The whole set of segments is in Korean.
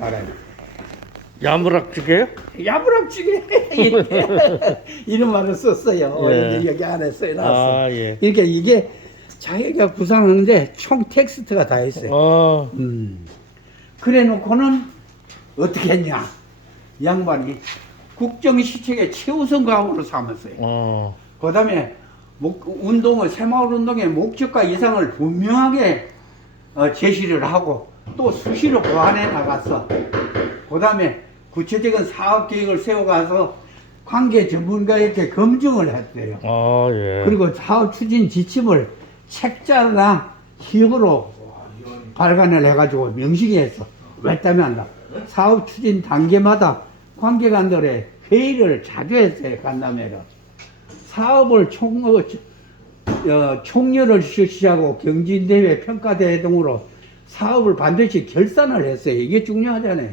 알아요. 야무락죽이에요? 야부락죽이 이런 말을 썼어요. 예. 여기 안에 써놨어. 아, 예. 그러니까 이게 자기가 구상하는데 총 텍스트가 다 있어요. 그래 놓고는 어떻게 했냐. 이 양반이 국정시책의 최우선 과목으로 삼았어요. 그 다음에 운동을, 새마을 운동의 목적과 이상을 분명하게 제시를 하고 또 수시로 보완해 나갔어. 그 다음에 구체적인 사업 계획을 세워가서 관계 전문가에게 검증을 했대요. 아, 예. 그리고 사업 추진 지침을 책자나 기호로 발간을 해가지고 명시히 했어. 왜냐면 사업 추진 단계마다 관계관들의 회의를 자주 했어요. 간담회를. 사업을 총렬을 실시하고 경진대회 평가대회 등으로 사업을 반드시 결산을 했어요. 이게 중요하잖아요.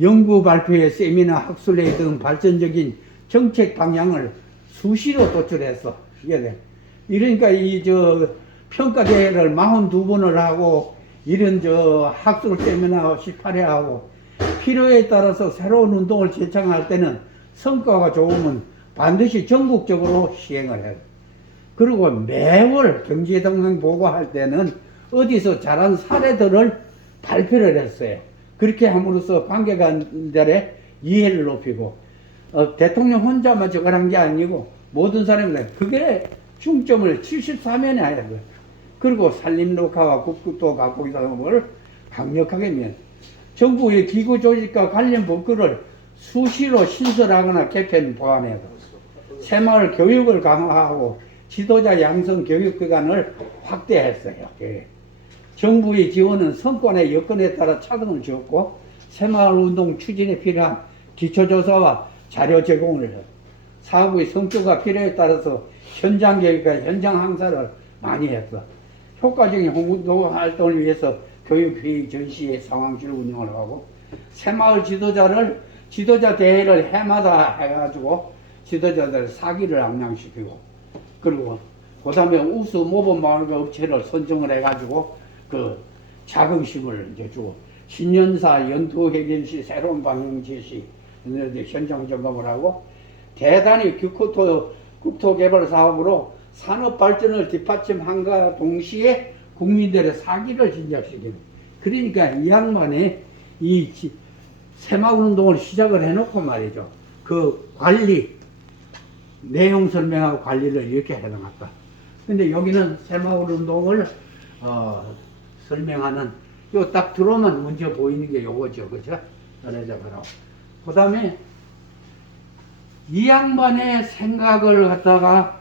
연구 발표회, 세미나, 학술회의 등 발전적인 정책 방향을 수시로 도출했어. 이러니까 평가대회를 42번을 하고 이런 학술 세미나 18회 하고 필요에 따라서 새로운 운동을 제창할 때는 성과가 좋으면 반드시 전국적으로 시행을 해요. 그리고 매월 경제동향 보고할 때는 어디서 잘한 사례들을 발표를 했어요. 그렇게 함으로써 관계관들의 이해를 높이고 대통령 혼자만 저걸 한 게 아니고 모든 사람들 그게 중점을 74면에 해야 돼요. 그리고 산림녹화와 국토 가꾸기 사업을 강력하게 면 정부의 기구 조직과 관련 법규를 수시로 신설하거나 개편 보완해서 새마을 교육을 강화하고 지도자 양성 교육기관을 확대했어요. 예. 정부의 지원은 성과의 여건에 따라 차등을 주었고 새마을 운동 추진에 필요한 기초조사와 자료 제공을 해요. 사업의 성과가 필요에 따라서 현장 교육과 현장 항사를 많이 했어. 효과적인 홍보 활동을 위해서 교육회의 전시회 상황실 운영을 하고 새마을 지도자 대회를 해마다 해가지고 지도자들 사기를 함양시키고 그리고 그 다음에 우수 모범 마을 업체를 선정을 해가지고 그 자긍심을 이제 주고 신년사 연투회견시 새로운 방향 제시 현장 점검을 하고 대단히 국토개발 사업으로 산업 발전을 뒷받침한과 동시에 국민들의 사기를 진작시키는 그러니까 이 양반이 이 새마을 운동을 시작을 해놓고 말이죠. 그 관리 내용 설명하고 관리를 이렇게 해놨다. 근데 여기는 새마을 운동을 설명하는 요 딱 들어오면 문제 보이는 게 요거죠, 그죠? 그 다음에 이 양반의 생각을 갖다가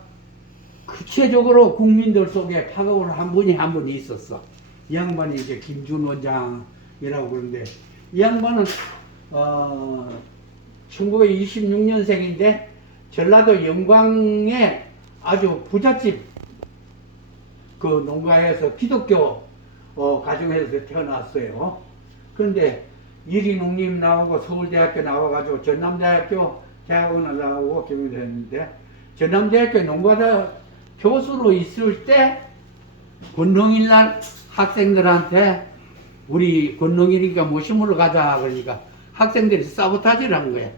구체적으로 국민들 속에 파급을 한 분이 있었어. 이 양반이 이제 김준 원장이라고 그러는데 이 양반은 1926년생인데 전라도 영광에 아주 부잣집 그 농가에서 기독교 가정에서 태어났어요. 그런데 이리농림 나오고 서울대학교 나와가지고 전남대학교 대학원을 나오고 경영했는데 전남대학교 농가다 교수로 있을 때 권농일날 학생들한테 우리 권농일이니까 모심으로 가자 그러니까 학생들이 사보타지를 한 거야.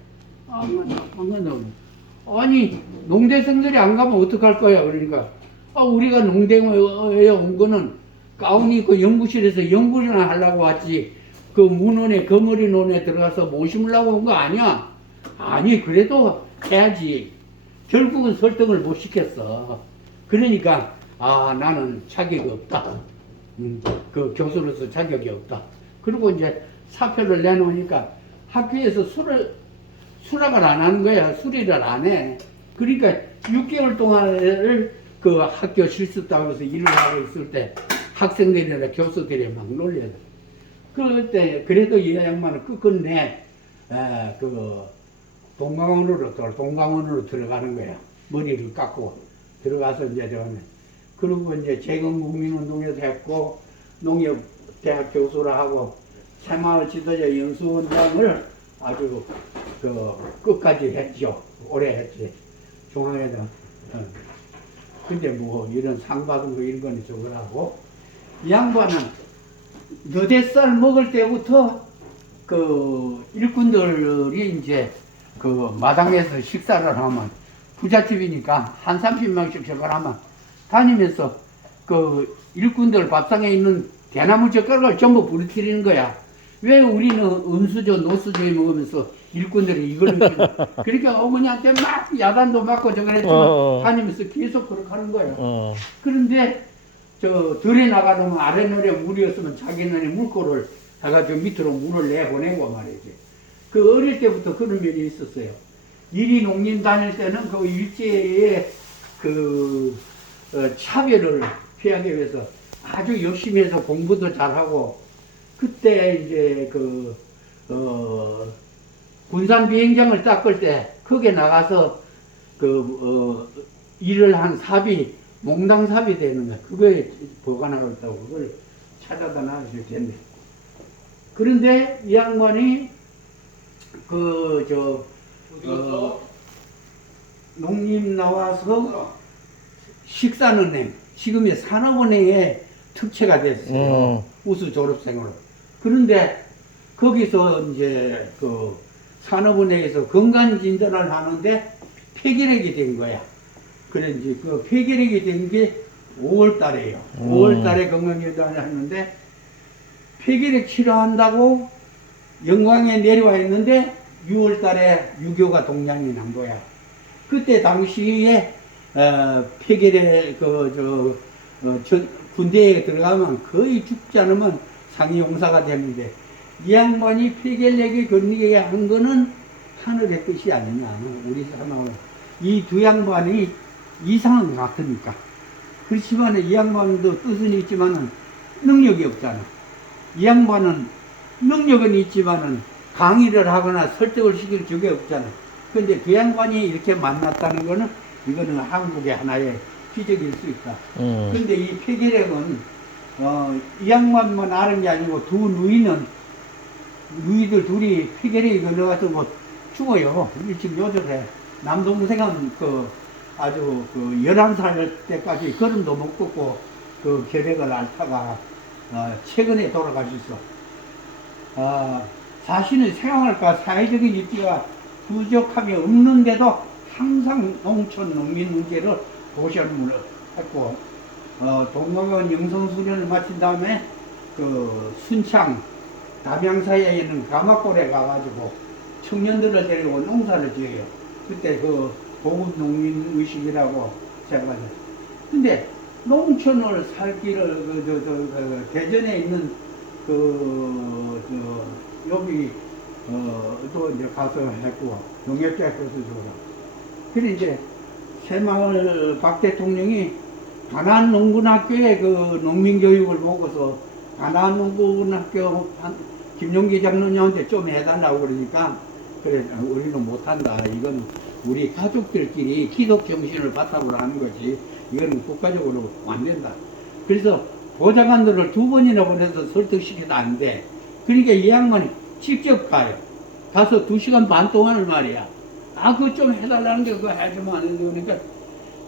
아니 농대생들이 안 가면 어떡할 거야 그러니까 우리가 농대에 온 거는 가운 입고 연구실에서 연구를 하려고 왔지 그 문원에 거머리 논에 들어가서 모심으려고 온 거 아니야. 아니 그래도 해야지. 결국은 설득을 못 시켰어. 그러니까 나는 자격이 없다. 그 교수로서 자격이 없다. 그리고 이제 사표를 내놓으니까 학교에서 수락을 안 하는 거야. 수리를 안 해. 그러니까 6개월 동안을 그 학교 실습다고 해서 일을 하고 있을 때 학생들이나 교수들이 막 놀려요. 그때 그래도 이 양반은 끝끝내 그 동강원으로 들어가는 거야. 머리를 깎고 들어가서 이제 그리고 이제 재건국민운동에서 했고 농협대학 교수를 하고 새마을 지도자 연수원장을 아주 그 끝까지 했죠. 오래 했지. 중앙에서. 근데 뭐 이런 상 받은 거 이런 거는 저거라고 이 양반은 너댓살 먹을 때부터 그 일꾼들이 이제 그 마당에서 식사를 하면 부잣집이니까 한 30명씩 저걸하면 다니면서 그 일꾼들 밥상에 있는 대나무 젓가락을 전부 부러뜨리는 거야. 왜 우리는 음수저 노수저에 먹으면서 일꾼들이 이걸 그러니까 어머니한테 막 야단도 맞고 저거랬지만 다니면서 계속 그렇게 하는 거예요. 그런데 저 들에 나가려면 아랫노래 물이었으면 자기네는 물고를 해가지고 밑으로 물을 내보내고 말이지. 그 어릴 때부터 그런 면이 있었어요. 일이 농림 다닐 때는 그 일제의 그 차별을 피하기 위해서 아주 열심히 해서 공부도 잘하고, 그때 이제 그 군산 비행장을 닦을 때 거기에 나가서 그 일을 한 삽이 몽당 삽이 되는 거야. 그거에 보관하고 있다고 그걸 찾아다 놔줄 텐데. 그런데 이 양반이 농림 나와서 식사은행, 지금의 산업은행의 특채가 됐어요. 우수 졸업생으로. 그런데 거기서 이제 그 산업은행에서 건강진단을 하는데 폐결핵이 된 거야. 그래 이제 그 폐결핵이 된 게 5월 달에요. 5월 달에 건강진단을 하는데 폐결핵 치료한다고 영광에 내려와 있는데 6월 달에 유교가 동량이 난 거야. 그때 당시에 폐결핵 군대에 들어가면 거의 죽지 않으면 상위 용사가 되는데 이 양반이 폐결핵에 걸리게 한 거는 하늘의 뜻이 아니냐. 우리 사람하고 이 두 양반이 이상은 같으니까. 그렇지만 이 양반도 뜻은 있지만은 능력이 없잖아. 이 양반은 능력은 있지만은 강의를 하거나 설득을 시킬 적이 없잖아. 근데 두 양반이 이렇게 만났다는 거는 이거는 한국의 하나의 기적일 수 있다. 근데 이 폐결핵은 이 양반만 아는 게 아니고 두 누이들 둘이 폐결핵이 걸려가지고 뭐 죽어요. 일찍 요절해. 남동생은 아주 11살 때까지 걸음도 못 걷고 그 결핵을 앓다가 최근에 돌아가셨어. 자신의 생활과 사회적인 입지가 부족함이 없는데도 항상 농촌 농민 문제를 보전을 했고, 동학원 영성수련을 마친 다음에 그 순창 담양사이에 있는 가마골에 가가지고 청년들을 데리고 농사를 지어요. 그때 그 고급 농민 의식이라고 시작하죠. 근데 농촌을 살기를 대전에 있는 여기 또 이제 가서 했고 농협대 가서 줘라. 그래 이제 새마을 박 대통령이 가난 농군학교에 그 농민교육을 보고서 가난 농군학교 김용기 장로님한테 좀 해달라고 그러니까 그래 우리는 못한다. 이건 우리 가족들끼리 기독 정신을 바탕으로 하는 거지 이건 국가적으로 안 된다. 그래서 보좌관들을 2번이나 보내서 설득시켜도 안 돼. 그러니까 이 양반이 직접 가요. 가서 2시간 반 동안을 말이야. 그거 좀 해달라는 게 그거 해주면 안 된다. 그러니까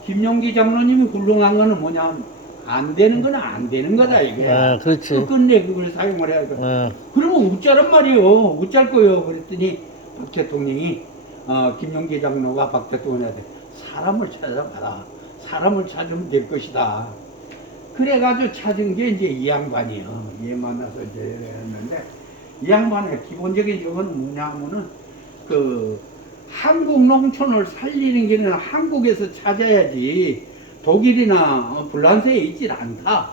김용기 장로님이 훌륭한 거는 뭐냐면 안 되는 건 안 되는 거다 이게. 그렇지. 끝내 그걸 사용을 해야 돼. 그러면 웃자란 말이요. 웃잘 거요. 그랬더니 박 대통령이 김용기 장로가 박 대통령한테 사람을 찾아봐라. 사람을 찾으면 될 것이다. 그래가지고 찾은 게 이제 이 양반이요. 얘 만나서 이제 했는데 이 양반의 기본적인 점은 뭐냐면은 한국 농촌을 살리는 길은 한국에서 찾아야지 독일이나 프랑스에 있질 않다.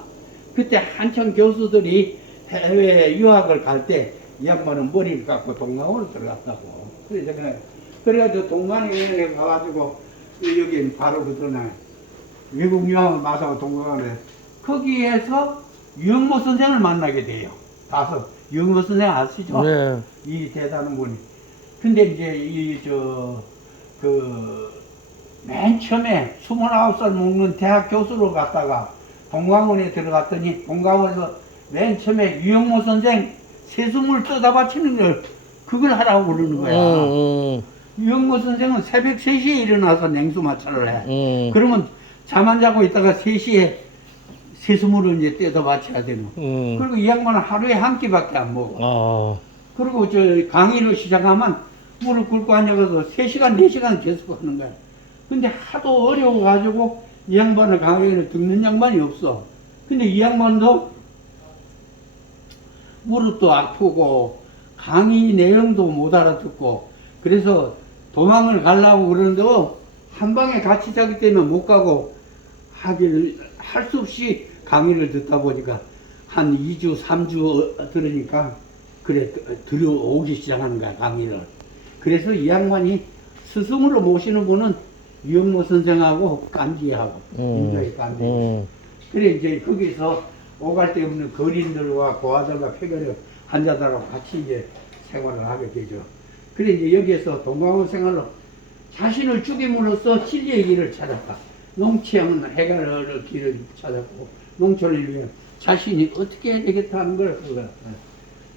그때 한참 교수들이 해외 유학을 갈 때 이 양반은 머리를 깎고 동강으로 들어갔다고. 그래가지고 동강에 가가지고 여기 바로 그전에 외국 유학을 마사고 동강을 해. 거기에서 유영모 선생을 만나게 돼요. 유영모 선생 아시죠? 네. 이 대단한 분이. 근데 이제 맨 처음에 29살 먹는 대학 교수로 갔다가 동강원에 들어갔더니 동강원에서 맨 처음에 유영모 선생 세수물 떠다 바치는 걸 그걸 하라고 그러는 거야. 유영모 선생은 새벽 3시에 일어나서 냉수 마찰을 해. 그러면 잠 안 자고 있다가 3시에 세수물을 이제 떼다 바쳐야 되는. 그리고 이 양반은 하루에 한 끼밖에 안 먹어. 그리고 저 강의를 시작하면 무릎 꿇고 앉아서 3시간, 4시간 계속 하는 거야. 근데 하도 어려워가지고 이 양반의 강의를 듣는 양반이 없어. 근데 이 양반도 무릎도 아프고 강의 내용도 못 알아듣고 그래서 도망을 가려고 그러는데 한 방에 같이 자기 때문에 못 가고 할 수 없이 강의를 듣다 보니까 한 2주, 3주 들으니까 그래 들어오기 시작하는 거야 강의를. 그래서 이 양반이 스승으로 모시는 분은 유영모 선생하고 깐지하고 인도의 깐지. 그래 이제 거기서 오갈 데 없는 거린들과 고아들과 폐결의 환자들하고 같이 이제 생활을 하게 되죠. 그래 이제 여기에서 동방원 생활로 자신을 죽임으로써 진리의 길을 찾았다. 농취하는 해결의 길을 찾았고 농촌을 위해 자신이 어떻게 해야 되겠다 하는 걸 그거.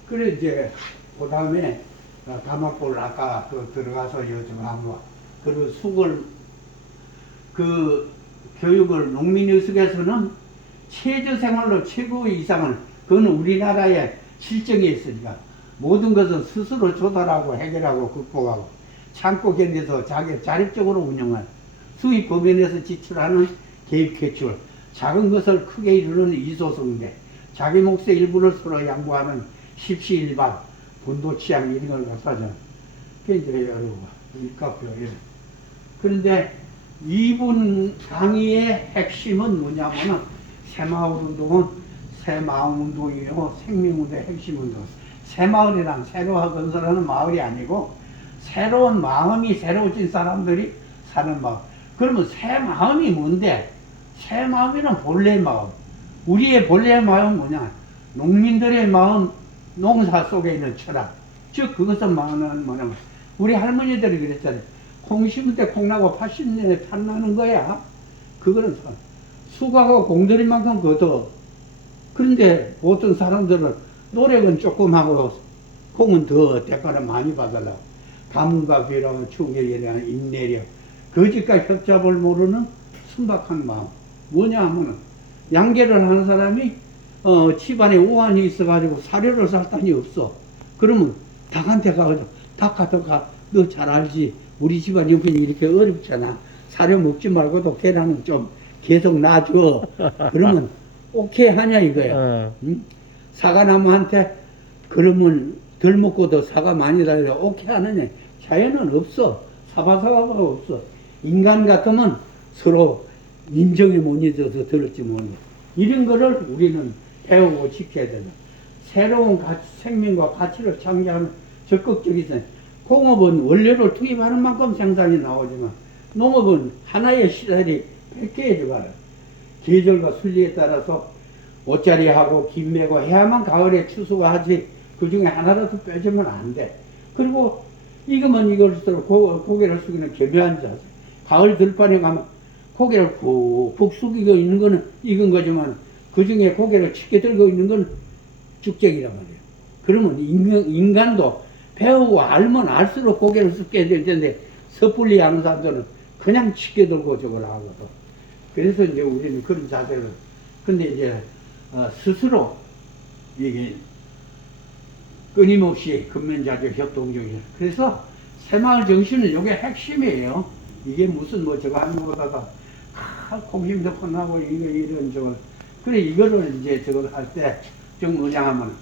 그래 이제 그 다음에 가마볼 아까 들어가서 요즘 한번 그 수걸 그 교육을 농민의식에서는 최저 생활로 최고의 이상을 그건 우리나라의 실정이 있으니까 모든 것은 스스로 조달하고 해결하고 극복하고 참고 견뎌서 자립적으로 운영할 수입 범위내에서 지출하는 개입 개출 작은 것을 크게 이루는 이소성대 자기 몫의 일부를 서로 양보하는 십시일반 분도 취향 이런 걸 갖다죠. 그게 이제 여러분 일값이요. 그런데 이분 강의의 핵심은 뭐냐면은 새마을운동은 새마음운동이고 생명운동의 핵심운동. 새마을이란 새로 건설하는 마을이 아니고 새로운 마음이 새로워진 사람들이 사는 마을. 그러면 새 마음이 뭔데? 새 마음이란 본래 마음. 우리의 본래 마음은 뭐냐? 농민들의 마음, 농사 속에 있는 철학. 즉 그것은 마음은 뭐냐면 우리 할머니들이 그랬잖아요. 콩 심을 때 콩나고 80년에 팥나는 거야. 그거는 수고하고 공들인 만큼 거둬. 그런데 어떤 사람들은 노력은 조금 하고 콩은 더 대가를 많이 받으려고. 가뭄과 비라고 충격에 대한 인내력. 거짓과 협잡을 모르는 순박한 마음. 뭐냐 하면은 양계를 하는 사람이 집안에 우환이 있어가지고 사료를 살 돈이 없어. 그러면 닭한테 가가지고 닭아 너 잘 알지 우리 집안 형편이 이렇게 어렵잖아. 사료 먹지 말고도 계란은 좀 계속 놔줘. 그러면 오케이 하냐 이거야. 응? 사과나무한테 그러면 덜 먹고도 사과 많이 달려 오케이 하느냐. 자연은 없어. 사바사바가 없어. 인간 같으면 서로 인정이 못 잊어서 들었지 뭐니. 이런 거를 우리는 배우고 지켜야 된다. 새로운 생명과 가치를 창조하는 적극적인 공업은 원료를 투입하는 만큼 생산이 나오지만 농업은 하나의 시설이 100개의 주가라. 계절과 순리에 따라서 옷자리하고 김매고 해야만 가을에 추수가 하지 그 중에 하나라도 빼주면 안 돼. 그리고 익으면 이걸수록 고개를 숙이는 교묘한 자세. 가을 들판에 가면 고개를 푹푹 숙이고 있는 거는 익은 거지만 그 중에 고개를 짙게 들고 있는 건 죽적이란 말이에요. 그러면 인간도 배우고 알면 알수록 고개를 숙게 될 텐데 섣불리 하는 사람들은 그냥 짙게 들고 저걸 하거든. 그래서 이제 우리는 그런 자세를 근데 이제 스스로 이게 끊임없이 근면자적 협동적이에요. 그래서 새마을 정신은 이게 핵심이에요. 이게 무슨 뭐 저거 하는 것보다도 공심도 혼나고 이런 저걸 그래 이거를 이제 저걸 할 때 좀 뭐냐하면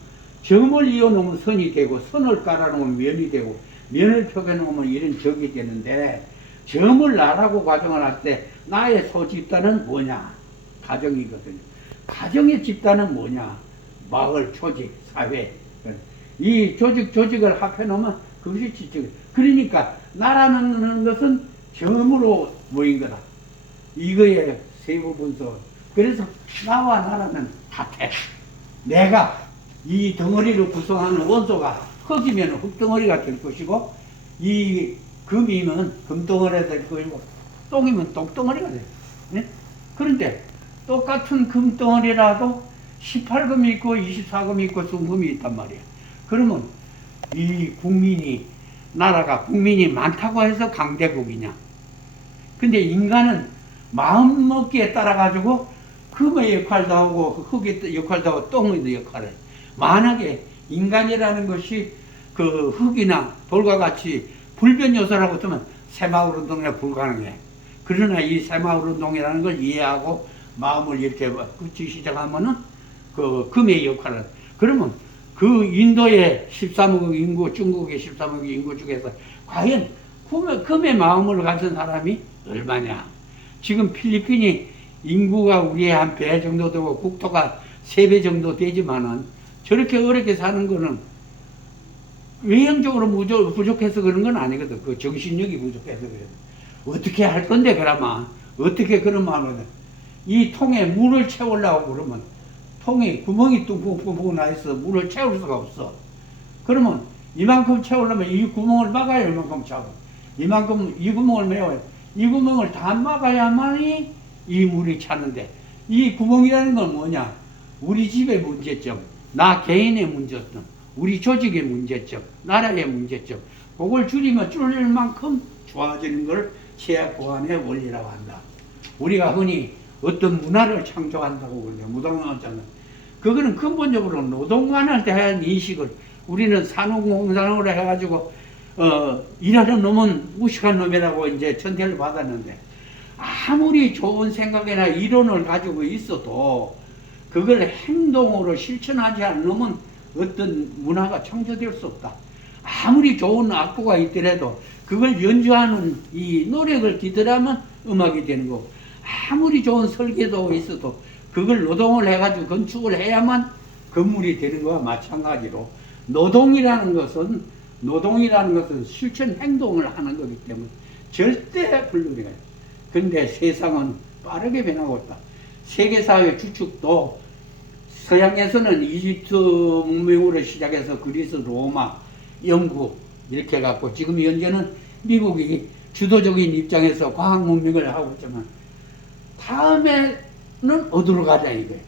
점을 이어놓으면 선이 되고 선을 깔아놓으면 면이 되고 면을 펴겨놓으면 이런 적이 되는데 점을 나라고 가정을 할 때 나의 소집단은 뭐냐? 가정이거든요. 가정의 집단은 뭐냐? 마을, 조직, 사회. 이 조직을 합해놓으면 그것이 지적. 그러니까 나라는 것은 점으로 모인 거다. 이거의 세부 분석. 그래서 나와 나라는 같아. 내가 이 덩어리를 구성하는 원소가 흙이면 흙덩어리가 될 것이고 이 금이면 금덩어리가 될 것이고 똥이면 똥덩어리가 될 것이고 그런데 똑같은 금덩어리라도 18금이 있고 24금이 있고 순금이 있단 말이야. 그러면 이 국민이 나라가 국민이 많다고 해서 강대국이냐. 근데 인간은 마음먹기에 따라 가지고 금의 역할도 하고 흙의 역할도 하고 똥의 역할을 만약에 인간이라는 것이 그 흙이나 돌과 같이 불변 요소라고 뜨면 새마을 운동에 불가능해. 그러나 이 새마을 운동이라는 걸 이해하고 마음을 이렇게 굳이 시작하면은 그 금의 역할을. 그러면 그 인도의 13억 인구, 중국의 13억 인구 중에서 과연 금의 마음을 가진 사람이 얼마냐? 지금 필리핀이 인구가 우리의 한 배 정도 되고 국토가 3배 정도 되지만은 저렇게 어렵게 사는 거는 외형적으로 부족해서 그런 건 아니거든. 그 정신력이 부족해서 그래. 어떻게 할 건데, 그러면? 어떻게 그런 마음을, 이 통에 물을 채우려고 그러면, 통에 구멍이 뚱뚱 나 있어. 물을 채울 수가 없어. 그러면, 이만큼 채우려면 이 구멍을 막아야 이만큼 차고, 이만큼, 이 구멍을 메워야, 이 구멍을 다 막아야만이 이 물이 차는데, 이 구멍이라는 건 뭐냐? 우리 집의 문제점, 나 개인의 문제점, 우리 조직의 문제점, 나라의 문제점, 그걸 줄이면 줄일 만큼 좋아지는 걸 제약 보완의 원리라고 한다. 우리가 흔히 어떤 문화를 창조한다고 그러죠. 무동하잖아. 그거는 근본적으로 노동관에 대한 인식을 우리는 산업공산으로 해가지고 일하는 놈은 무식한 놈이라고 이제 천대를 받았는데 아무리 좋은 생각이나 이론을 가지고 있어도 그걸 행동으로 실천하지 않는 놈은 어떤 문화가 창조될 수 없다. 아무리 좋은 악보가 있더라도 그걸 연주하는 이 노력을 기더라면 음악이 되는 거고 아무리 좋은 설계도가 있어도 그걸 노동을 해가지고 건축을 해야만 건물이 되는 거와 마찬가지로 노동이라는 것은 실천 행동을 하는 거기 때문에 절대 불가능해요. 그런데 세상은 빠르게 변하고 있다. 세계사회 주축도 서양에서는 이집트 문명으로 시작해서 그리스, 로마, 영국 이렇게 해갖고 지금 현재는 미국이 주도적인 입장에서 과학 문명을 하고 있지만 다음에는 어디로 가자 이거예요.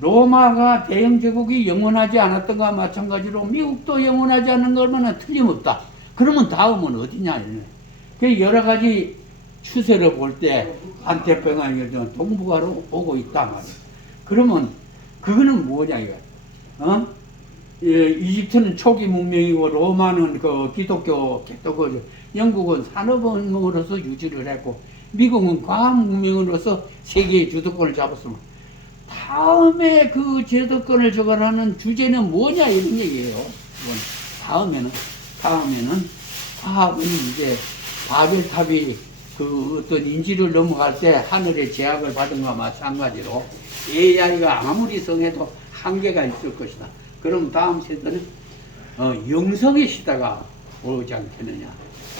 로마가 대영 제국이 영원하지 않았던 것과 마찬가지로 미국도 영원하지 않는 것만은 틀림없다. 그러면 다음은 어디냐? 그 여러 가지 추세를 볼 때 안태평양 동북아로 오고 있다 말이야. 그러면 그거는 뭐냐 이거? 이집트는 초기 문명이고 로마는 그 기독교 개떡고 영국은 산업문명으로서 유지를 했고 미국은 과학 문명으로서 세계의 주도권을 잡았습니다. 다음에 그 주도권을 저거하는 주제는 뭐냐 이런 얘기예요. 다음에는 과학은 이제 바벨탑이 그 어떤 인지를 넘어갈 때 하늘의 제약을 받은 것과 마찬가지로 AI가 아무리 성해도 한계가 있을 것이다. 그럼 다음 세대는 영성의 시대가 오지 않겠느냐.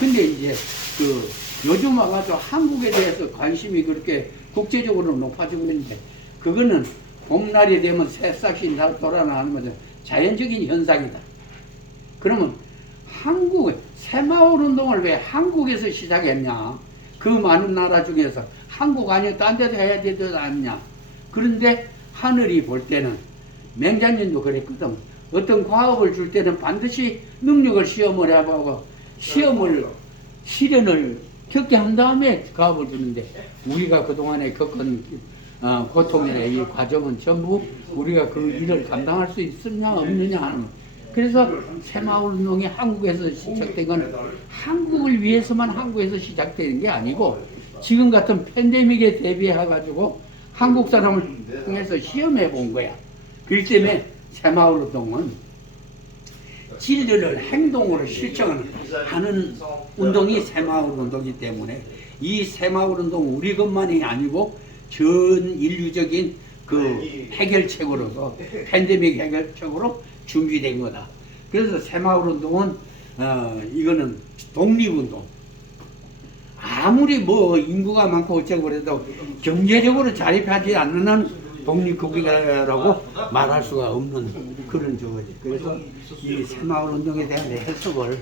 근데 이제 그 요즘 와가지고 한국에 대해서 관심이 그렇게 국제적으로 높아지고 있는데 그거는 봄날이 되면 새싹이 돌아나는 거죠. 자연적인 현상이다. 그러면 한국 새마을 운동을 왜 한국에서 시작했냐? 그 많은 나라 중에서 한국 아니고 딴 데도 해야 되지 않냐? 그런데 하늘이 볼 때는 맹자님도 그랬거든. 어떤 과업을 줄 때는 반드시 능력을 시험을 해보고 시련을 겪게 한 다음에 과업을 주는데 우리가 그동안에 겪은 고통의 이 과정은 전부 우리가 그 일을 감당할 수 있느냐 없느냐 하는. 그래서 새마을 운동이 한국에서 시작된 건 한국을 위해서만 한국에서 시작되는 게 아니고 지금 같은 팬데믹에 대비해가지고 한국 사람을 통해서 시험해 본 거야. 그렇기 때문에 새마을 운동은 진리를 행동으로 실천하는 운동이 새마을 운동이기 때문에 이 새마을 운동 우리 것만이 아니고 전 인류적인 그 해결책으로서 팬데믹 해결책으로 준비된 거다. 그래서 새마을 운동은 이거는 독립운동. 아무리 뭐 인구가 많고 어쩌고 그래도 경제적으로 자립하지 않는 한 독립국가라고 말할 수가 없는 그런 저거지. 그래서 이 새마을 운동에 대한 해석을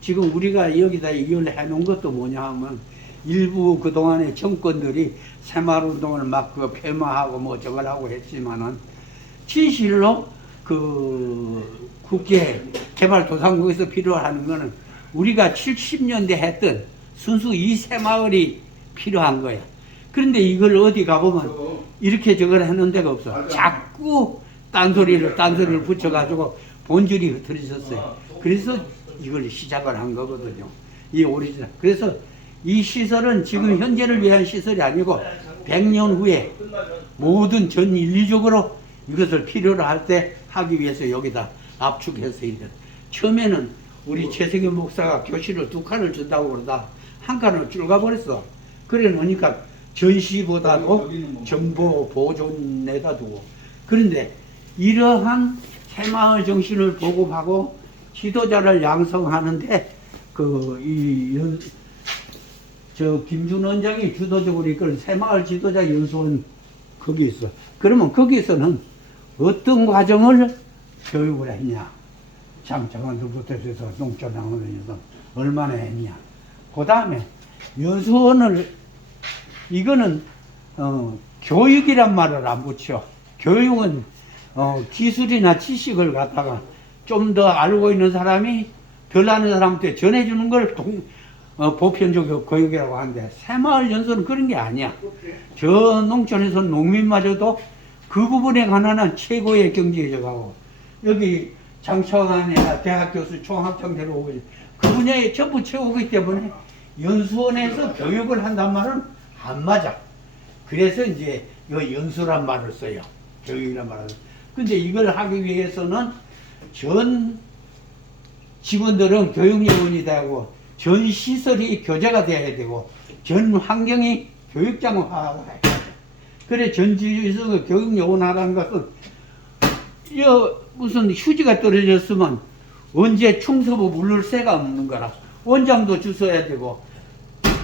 지금 우리가 여기다 이걸 해놓은 것도 뭐냐 하면 일부 그동안의 정권들이 새마을 운동을 막 그 폐마하고 뭐 저걸 하고 했지만은 진실로 그 국제 개발 도상국에서 필요하는 거는 우리가 70년대 했던 순수 이 새마을이 필요한 거야. 그런데 이걸 어디 가보면 이렇게 저걸 하는 데가 없어. 자꾸 딴소리를 붙여가지고 본질이 흐트러졌어요. 그래서 이걸 시작을 한 거거든요. 이 오리지널. 그래서 이 시설은 지금 현재를 위한 시설이 아니고 100년 후에 모든 전 인류적으로 이것을 필요로 할 때 하기 위해서 여기다 압축해서 있는. 처음에는 우리 최승현 목사가 교실을 2칸을 준다고 그러다 한 칸을 줄 가버렸어. 그래 놓으니까 전시보다도 정보 보존에다 두고. 그런데 이러한 새마을 정신을 보급하고 지도자를 양성하는데 김준 원장이 주도적으로 이끌 새마을 지도자 연수원 거기 있어. 그러면 거기서는 어떤 과정을 교육을 했냐? 장정한들부터 해서 농촌학원에서 얼마나 했냐? 그 다음에 연수원을 이거는 교육이란 말을 안 붙여. 교육은 기술이나 지식을 갖다가 좀 더 알고 있는 사람이 덜 아는 사람한테 전해주는 걸 보편적 교육이라고 하는데 새마을 연수는 그런 게 아니야. 저 농촌에서 농민마저도 그 부분에 관한 최고의 경지에 가고 여기 장청환이나 대학 교수 총학장 데려오고 그 분야에 전부 채우기 때문에 연수원에서 교육을 한단 말은 안 맞아. 그래서 이제 이 연수란 말을 써요. 교육이란 말을. 근데 이걸 하기 위해서는 전 직원들은 교육요원이 되고 전 시설이 교재가 돼야 되고 전 환경이 교육장화가 돼야 돼. 그래 전지에서 교육요원 하라는 것은 무슨 휴지가 떨어졌으면 언제 청소부 물을 새가 없는 거라. 원장도 주셔야 되고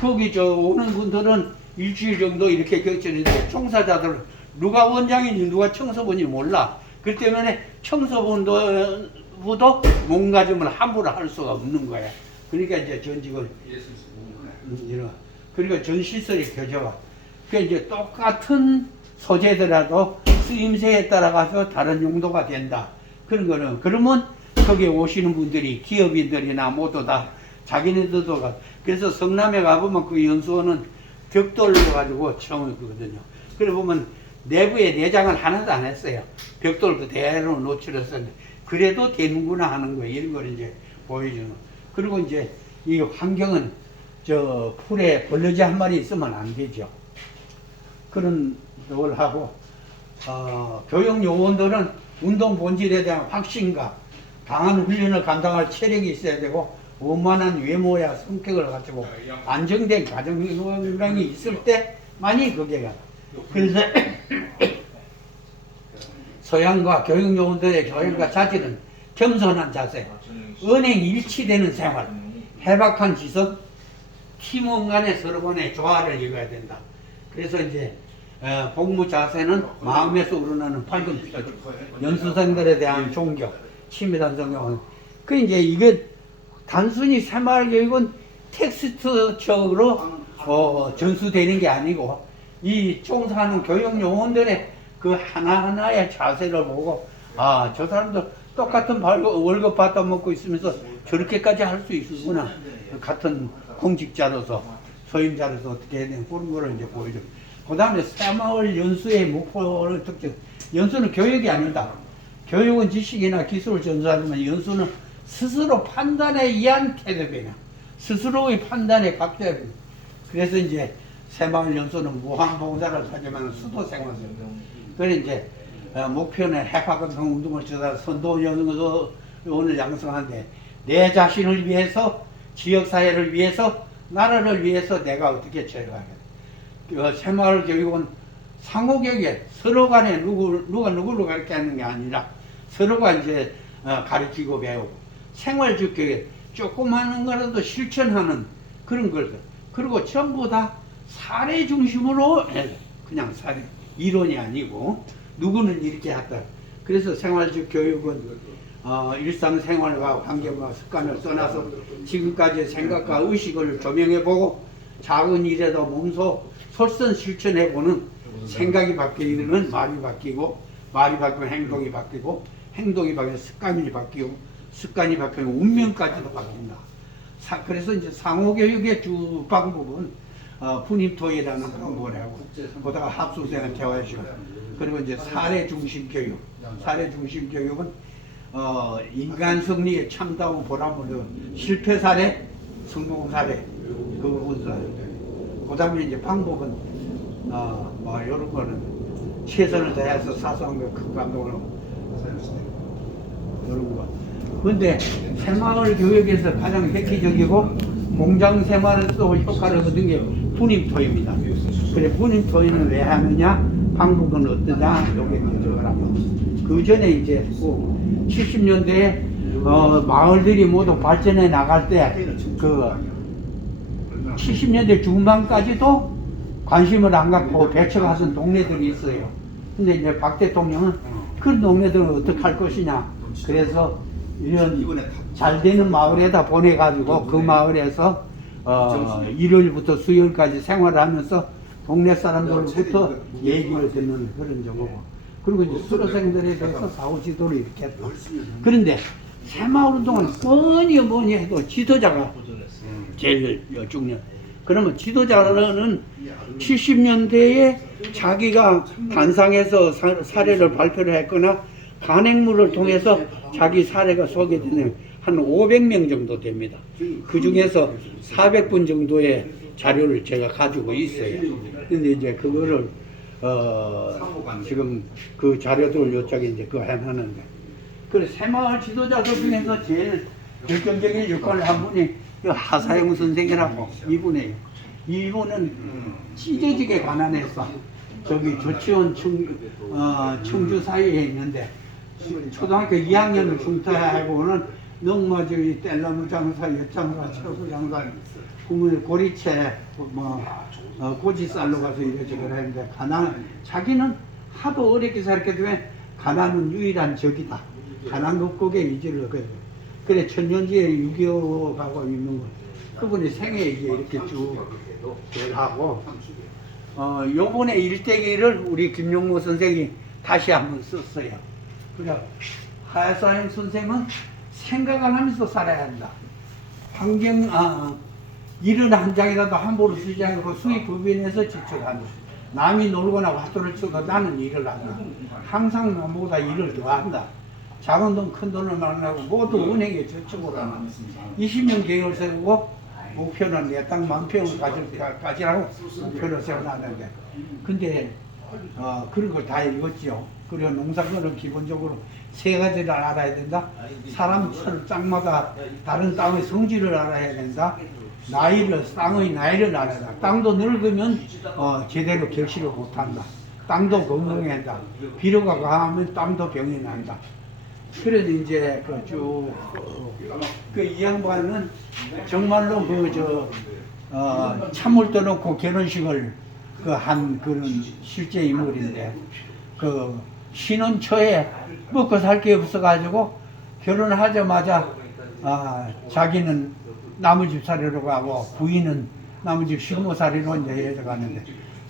거기 오는 분들은 일주일 정도 이렇게 격전인데 총사자들 누가 원장인지 누가 청소부인지 몰라. 그 때문에 청소부도 몸가짐을 함부로 할 수가 없는 거야. 그러니까 이제 전직을 그러니까 전 시설이 교재와 그러니까 이제 똑같은 소재더라도 쓰임새에 따라가서 다른 용도가 된다. 그런 거는 그러면 거기에 오시는 분들이 기업인들이나 모두 다 자기네들도 그래서 성남에 가보면 그 연수원은 벽돌로 가지고 처음 그거든요. 그래 보면 내부에 내장을 하나도 안 했어요. 벽돌 그대로 노출했었는데 그래도 되는구나 하는 거예요. 이런 걸 이제 보여주는. 그리고 이제 이 환경은 저 풀에 벌레지 한 마리 있으면 안 되죠. 그런 걸 하고 교육 요원들은 운동 본질에 대한 확신과 강한 훈련을 감당할 체력이 있어야 되고 원만한 외모야 성격을 가지고 안정된 가정 건강이 있을 때만이 그게가. 그래서 소양과 교육 요원들의 교육과 자질은 겸손한 자세, 은행 일치되는 생활, 해박한 지성, 팀원 간의 서로 간의 조화를 이뤄야 된다. 그래서 이제 복무 자세는 마음에서 우러나는 밝은 표정, 연수생들에 대한 존경, 친밀한 성경. 그 이제 이게 단순히 새마을 교육은 텍스트적으로 전수되는 게 아니고 이 종사하는 교육 요원들의 그 하나하나의 자세를 보고 저 사람도 똑같은 월급 받아 먹고 있으면서 저렇게까지 할 수 있구나. 같은 공직자로서 소임자로서 어떻게 해야 되는 그런 거를 이제 보여줘. 그 다음에 새마을 연수의 목표를 특징. 연수는 교육이 아니다. 교육은 지식이나 기술을 전수하지만 연수는 스스로 판단에 의한 태도변화. 스스로의 판단에 각도해야 됩니다. 그래서 이제 새마을 연수는 무한봉사를 하지만 수도생활. 그래 이제 목표는 해파건강 운동을 주다 선도연을 양성하는데 내 자신을 위해서 지역사회를 위해서 나라를 위해서 내가 어떻게 처리하겠다. 새마을 교육은 상호교육에 서로 간에 누가 누구를 가르치는 게 아니라 서로가 이제 가르치고 배우고 생활적 교육 조그마한 거라도 실천하는 그런 걸. 그리고 전부 다 사례 중심으로 그냥 사례 이론이 아니고 누구는 이렇게 했다. 그래서 생활적 교육은 일상생활과 환경과 습관을 떠나서 지금까지의 생각과 의식을 조명해보고 작은 일에도 몸소 솔선 실천해보는 생각이 바뀌면 말이 바뀌고 말이 바뀌면 행동이 바뀌고 행동이 바뀌면 습관이 바뀌고 습관이 바뀌면 운명까지도 바뀐다. 그래서 이제 상호교육의 주 방법은 분입토의라는 방법을 하고 보다가 합수생을 개화시고 그리고 이제 사례 중심 교육. 사례 중심 교육은 인간 승리에 참다운 보람을 실패 사례, 성공 사례 그 부분들. 그다음에 이제 방법은 뭐 이런 거는 최선을 다해서 사소한 거 큰 감동으로 이런 거. 근데 새마을 교육에서 가장 획기적이고 공장 새마을에서 효과를 얻은 게 분임토입니다. 그래 분임토는 왜 하느냐? 방법은 어떠냐? 여기 그쪽을 하면 그 전에 이제 70년대에 마을들이 모두 발전해 나갈 때 그 70년대 중반까지도 관심을 안 갖고 배척하던 동네들이 있어요. 근데 이제 박 대통령은 그런 동네들을 어떻게 할 것이냐. 그래서 이런 잘 되는 마을에다 보내가지고 그 마을에서 일요일부터 수요일까지 생활을 하면서 동네 사람들부터 얘기를 듣는 그런 경우고. 그리고 이제 수료생들에 대해서 사후 지도를 이렇게 했다. 그런데 새마을 운동은 뭐니 해도 지도자가 제일 중요해. 그러면 지도자는 70년대에 자기가 단상에서 사례를 발표를 했거나 간행물을 통해서 자기 사례가 소개되는 한 500명 정도 됩니다. 그 중에서 400분 정도의 자료를 제가 가지고 있어요. 근데 이제 그거를 지금 그 자료들을 요쪽에 이제 그거 해놨는데, 그래 새마을 지도자들 중에서 제일 결정적인 역할을 한 분이 하사영 선생이라고 이분이에요. 이분은 찢어지게 가난해서 저기 조치원 청주 사이에 있는데 초등학교 2학년을 중퇴하고는 농마저기 뗄나무 장사, 엿장사, 채소 장사, 고리채, 고지쌀로 가서 이러저러 했는데 자기는 하도 어렵게 살았기 때문에 가난은 유일한 적이다. 가난 극복에 의지를 하거든요. 그래 천년지에 6.25하고 있는 거 그분이 생애 이렇게 쭉 하고 요번에 일대기를 우리 김용모 선생이 다시 한번 썼어요. 그래 하야사형 선생은 생각 안 하면서 살아야 한다. 일은 한 장이라도 함부로 쓰지 않고 수익 법인에서 지출한다. 남이 놀거나 화두를 쳐도 나는 일을 한다. 항상 남보다 일을 더 한다. 작은 돈, 큰 돈을 만나고 모두 은행에 저축을 한다. 20년 계획을 세우고 목표는 내 땅 10,000평을 가지라고 목표를 세워놨는데, 근데 그런 걸 다 읽었죠. 그리고 농사꾼은 기본적으로 세 가지를 알아야 된다. 사람 땅마다 다른 땅의 성질을 알아야 된다. 땅의 나이를 알아야 된다. 땅도 늙으면 제대로 결실을 못한다. 땅도 건강해야 한다. 비료가 강하면 땅도 병이 난다. 그래서 이제 이 양반은 정말로 참을 떠놓고 결혼식을 한 그런 실제 인물인데, 신혼 초에 먹고 살 게 없어가지고 결혼을 하자마자 자기는 나무집 살이로 가고 부인은 나무집 시부모살이로 이제 가는데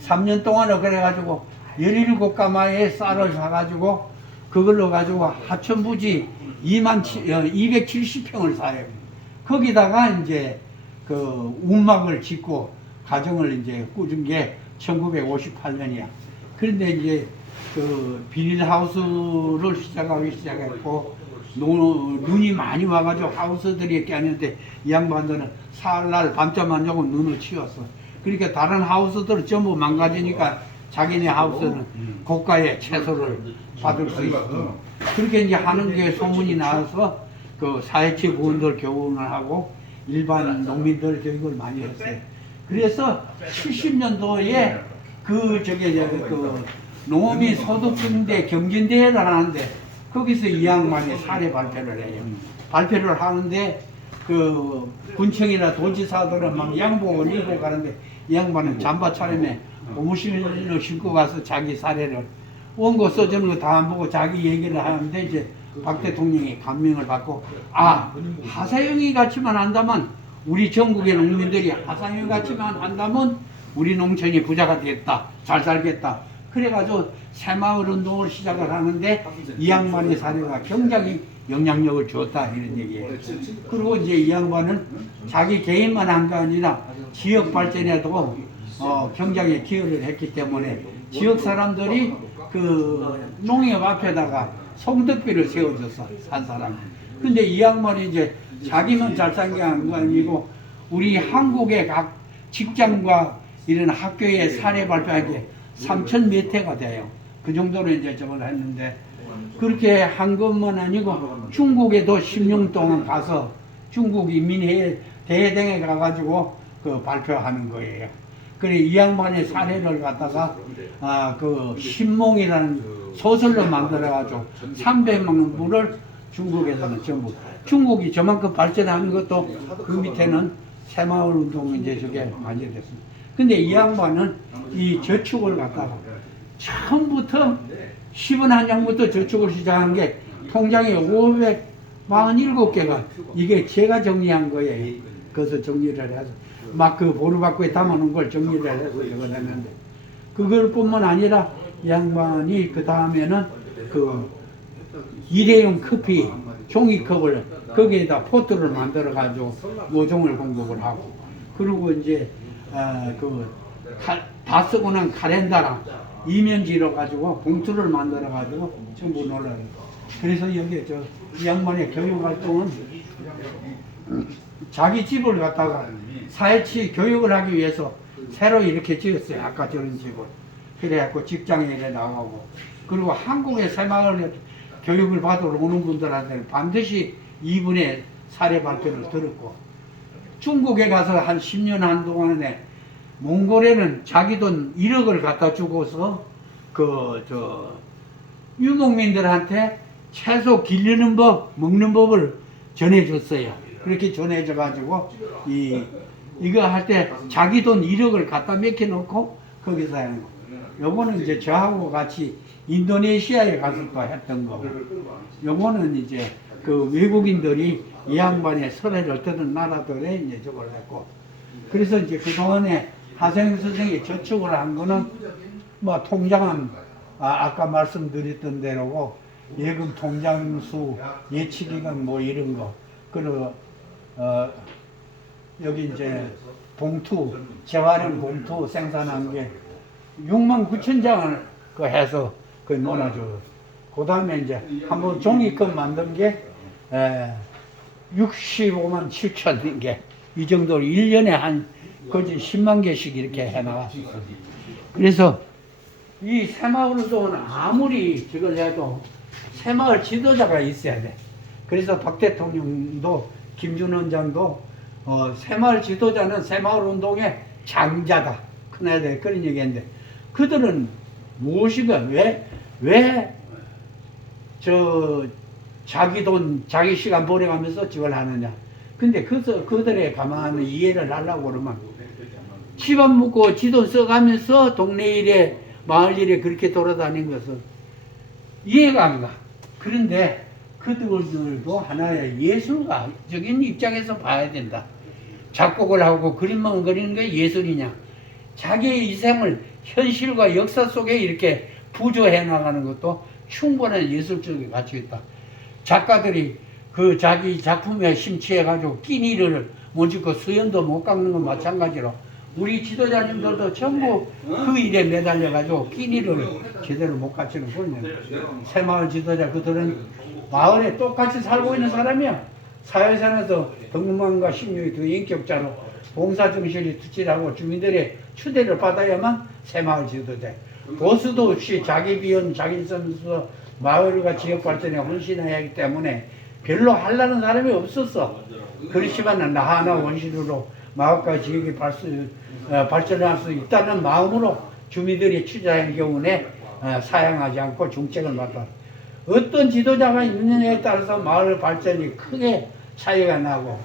3년 동안을 그래가지고 17가마의 쌀을 사가지고 그걸로 가지고 하천부지 270평을 사요. 거기다가 이제 운막을 짓고 가정을 이제 꾸준 게 1958년이야. 그런데 이제 비닐하우스를 시작했고 눈이 많이 와가지고 하우스들이 깨는데 이 양반들은 사흘날 밤잠 안 자고 눈을 치웠어. 그러니까 다른 하우스들은 전부 망가지니까 자기네 하우스는 고가의 채소를 받을 수 있어. 그렇게 이제 하는 게 소문이 나서 사회치 구원들 교훈을 하고 일반 농민들 교육을 많이 했어요. 그래서 70년도에 농어민 소득증대 경진대회를 하는데 거기서 이 양반이 사례 발표를 해요. 발표를 하는데 군청이나 도지사들은 막 양복을 입고 가는데 이 양반은 잠바 차림에 고무신을 신고 가서 자기 사례를 원고 써주는 거 다 안 보고 자기 얘기를 하는데 이제 박 대통령이 감명을 받고 하사영이 같이만 한다면 우리 전국의 농민들이 하사영이 같이만 한다면 우리 농촌이 부자가 됐다. 잘 살겠다. 그래가지고 새마을 운동을 시작을 하는데 이 양반의 사례가 굉장히 영향력을 줬다 이런 얘기예요. 그리고 이제 이 양반은 자기 개인만 한 게 아니라 지역 발전에도 굉장히 기여를 했기 때문에 지역 사람들이 농협 앞에다가 송덕비를 세워줬어, 한 사람. 근데 이 양반이 이제 자기는 잘 산 게 아니고 우리 한국의 각 직장과 이런 학교에 사례 발표한 게 3천 몇 회가 돼요. 그 정도로 이제 저걸 했는데 그렇게 한 것만 아니고 중국에도 10년 동안 가서 중국 인민회의 대회등에 가가지고 그 발표하는 거예요. 그래 이 양반의 사례를 갖다가 그 신몽이라는 소설로 만들어가지고 300만 부를 중국에서는 전부 중국이 저만큼 발전하는 것도 그 밑에는 새마을 운동이 이제 저게 많이 됐습니다. 근데 이 양반은 이 저축을 갖다가 처음부터 10원 한 장부터 저축을 시작한 게 통장에 547개가 이게 제가 정리한 거예요. 그래서 정리를 해서 막 그 보루바꾸에 담아놓은 걸 정리를 해서 이걸 했는데 그걸 뿐만 아니라 이 양반이 그 다음에는 그 일회용 커피 종이컵을 거기에다 포트를 만들어 가지고 모종을 공급을 하고 그리고 이제 다 쓰고 난 카렌다랑 이면지로 가지고 봉투를 만들어 가지고 전부 놀라요. 그래서 여기 이 양반의 교육 활동은 자기 집을 갖다가 사회치 교육을 하기 위해서 새로 이렇게 지었어요. 아까 저런 집을. 그래갖고 직장에 이래 나가고 그리고 한국의 새마을 교육을 받으러 오는 분들한테는 반드시 이분의 사례 발표를 들었고 중국에 가서 한 10년 한동안에 몽골에는 자기 돈 1억을 갖다 주고서 유목민들한테 채소 기르는 법, 먹는 법을 전해줬어요. 그렇게 전해줘가지고 이거 할 때 자기 돈 1억을 갖다 맡겨놓고 거기서 하는 거. 요거는 이제 저하고 같이 인도네시아에 가서 또 했던 거고. 요거는 이제 그 외국인들이 이 양반의 설해를 듣는 나라들에 이제 저걸 했고. 그래서 이제 그동안에 하생 선생이 저축을 한 거는 뭐 통장은 아까 말씀드렸던 대로고 예금 통장수 예치기간 뭐 이런 거 그리고 여기 이제 봉투 재활용 봉투 생산한 게 6만 9천 장을 그 해서 그 놓아줘. 그 다음에 이제 한번 종이컵 만든 게 65만 7천 개 이 정도로 1년에 한 거진 10만 개씩 이렇게 해나갔어요. 그래서 이 새마을운동은 아무리 저걸 해도 새마을 지도자가 있어야 돼. 그래서 박 대통령도 김준 원장도 새마을 지도자는 새마을운동의 장자다. 큰아이들 그런 얘기했는데 그들은 무엇인가 왜 자기 돈 자기 시간 보내가면서 저걸 하느냐. 근데 그들의 가만히 이해를 하려고 그러면 집안 묵고 지돈 써가면서 동네 일에 마을 일에 그렇게 돌아다닌 것은 이해가 안 가. 그런데 그들도 하나의 예술가적인 입장에서 봐야 된다. 작곡을 하고 그림만 그리는 게 예술이냐. 자기의 인생을 현실과 역사 속에 이렇게 부조해 나가는 것도 충분한 예술적인 가치가 있다. 작가들이 그 자기 작품에 심취해가지고 끼니를 못 짓고 수연도 못 깎는 건 마찬가지로 우리 지도자님들도 전부 그 일에 매달려가지고 끼니를 제대로 못 갖추는 거예요. 새마을 지도자 그들은 마을에 똑같이 살고 있는 사람이야. 사회생활에서 덕망과 신유의 두 인격자로 봉사정신이 투철하고 주민들의 추대를 받아야만 새마을 지도자. 보수도 없이 자기 비용, 자기 선수 마을과 지역 발전에 헌신해야 하기 때문에 별로 하려는 사람이 없었어. 그렇지만 나 하나 원시로 마을과 지역이 발전할 수 있다는 마음으로 주민들이 취재한 경우에 사양하지 않고 중책을 맡아. 어떤 지도자가 있느냐에 따라서 마을 발전이 크게 차이가 나고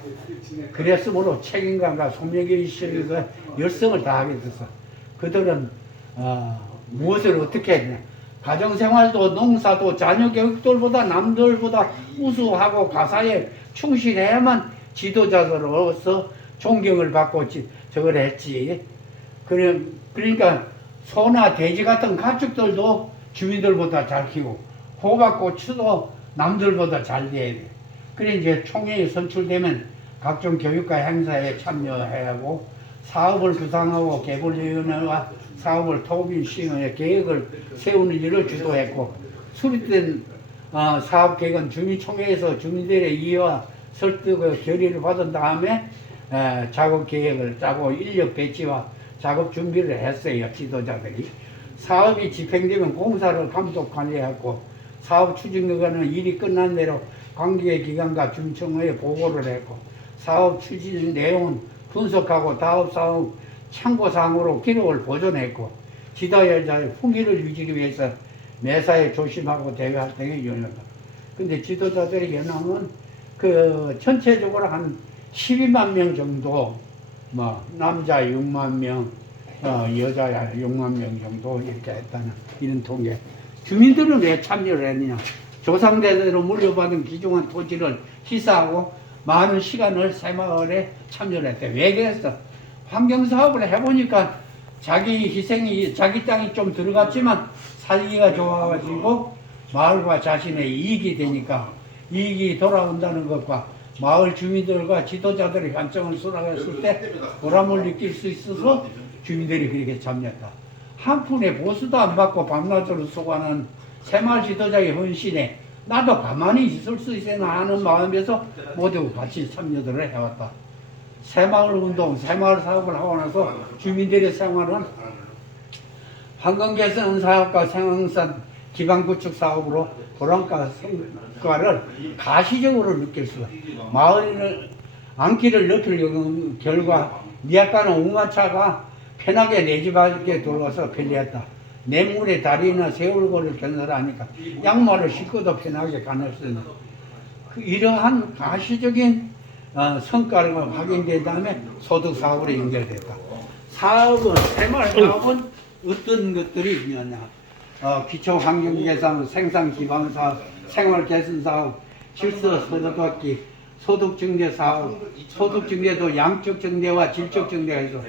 그랬으므로 책임감과 소명의식에서 열성을 다하게 됐어. 그들은 무엇을 어떻게 했냐. 가정생활도 농사도 자녀 교육들보다 남들보다 우수하고 가사에 충실해야만 지도자들로서 존경을 받고 저걸 했지. 그러니까 소나 돼지 같은 가축들도 주민들보다 잘 키우고 호박고추도 남들보다 잘 돼야 돼. 그래 이제 총회에 선출되면 각종 교육과 행사에 참여해야 하고 사업을 구상하고 개발위원회와 사업을 토빙 시행해 계획을 세우는 일을 주도했고 수립된 사업계획은 주민총회에서 주민들의 이해와 설득의 결의를 받은 다음에 작업계획을 짜고 인력 배치와 작업 준비를 했어요. 지도자들이. 사업이 집행되면 공사를 감독 관리하고 사업 추진기관은 일이 끝난 대로 관계기관과 주민총회에 보고를 했고 사업 추진 내용은 분석하고 다음 사업 참고사항으로 기록을 보존했고 지도자의 품위를 유지하기 위해서 매사에 조심하고 대외 등에 열렸다. 근데 지도자들의 연합은 그 전체적으로 한 12만 명 정도, 뭐 남자 6만 명, 여자 6만 명 정도 이렇게 했다는 이런 통계. 주민들은 왜 참여를 했느냐? 조상대대로 물려받은 귀중한 토지를 시사하고 많은 시간을 새마을에 참여를 했대. 왜 그랬어? 환경사업을 해보니까 자기 희생이, 자기 땅이 좀 들어갔지만 살기가 좋아가지고 마을과 자신의 이익이 되니까 이익이 돌아온다는 것과 마을 주민들과 지도자들의 관점을 수락했을 때 보람을 느낄 수 있어서 주민들이 그렇게 참여했다. 한 푼의 보수도 안 받고 밤낮으로 수고하는 새마을 지도자의 헌신에 나도 가만히 있을 수 있으나 하는 마음에서 모두 같이 참여들을 해왔다. 새마을 운동, 새마을 사업을 하고 나서 주민들의 생활은 환경개선 사업과 생활산 기반구축 사업으로 보람과 성과를 가시적으로 느낄 수가 있다. 마을을 안기를 높이려는 결과 미약가는 웅하차가 편하게 내 집 앞에 들어와서 편리했다. 내물의 다리나 세월거를 견설하니까 양말을 신고도 편하게 가낼 수 있는 이러한 가시적인 성과가 확인된 다음에 소득 사업으로 연결됐다. 사업은 새마을 사업은 어떤 것들이 있느냐? 기초 환경 개선, 생산 기반 사업, 생활 개선 사업, 질서 소득 받기, 소득 증대 사업, 소득 증대도 양적 증대와 질적 증대에서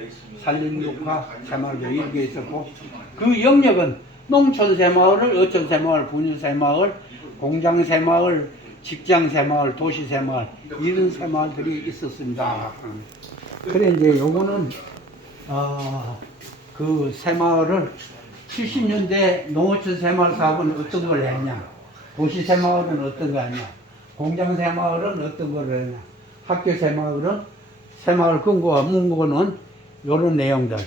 산림육화 새마을도 이렇게 있었고 그 영역은 농촌 새마을을 어촌 새마을, 분유 새마을, 공장 새마을, 직장 새마을, 도시 새마을 이런 새마을들이 있었습니다. 그래 이제 요거는 그 새마을을 70년대 농어촌 새마을 사업은 어떤 걸 했냐, 도시 새마을은 어떤 거 했냐, 공장 새마을은 어떤 걸 했냐, 학교 새마을은 새마을 근거와 문구는 요런 내용들.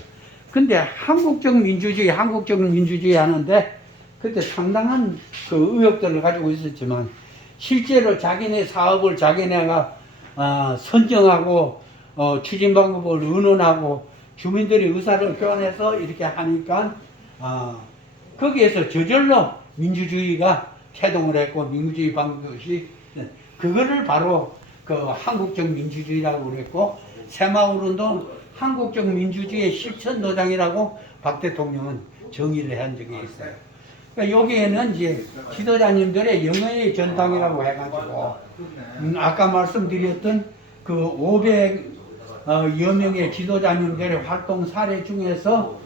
근데 한국적 민주주의 하는데 그때 상당한 그 의혹들을 가지고 있었지만 실제로 자기네 사업을 자기네가 선정하고 추진 방법을 의논하고 주민들의 의사를 표현해서 이렇게 하니까 거기에서 저절로 민주주의가 태동을 했고 민주주의 방법이 그거를 바로 그 한국적 민주주의라고 그랬고 새마을운동 한국적 민주주의의 실천 도장이라고 박 대통령은 정의를 한 적이 있어요. 그러니까 여기에는 이제 지도자님들의 영예의 전당이라고 해가지고 아까 말씀드렸던 그 500여 명의 지도자님들의 활동 사례 중에서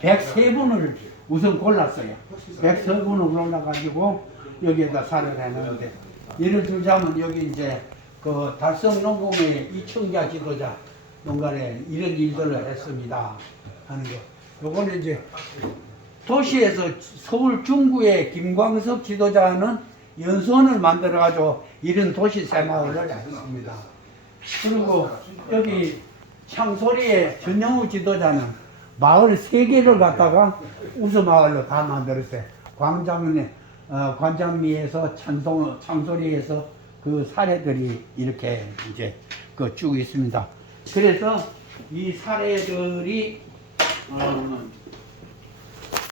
103분을 우선 골랐어요. 103분을 골라가지고 여기에다 사례를 해놨는데 예를 들자면 여기 이제 그 달성농공의 이청자 지도자 농간에 이런 일들을 했습니다 하는 거. 요거는 이제 도시에서 서울 중구의 김광석 지도자는 연수원을 만들어가지고 이런 도시 새마을을 했습니다. 그리고 여기 창소리의 전영우 지도자는 마을 3개를 갖다가 우수마을로 다 만들었어요. 관장미에서 창소리에서 그 사례들이 이렇게 이제 그 쭉 있습니다. 그래서 이 사례들이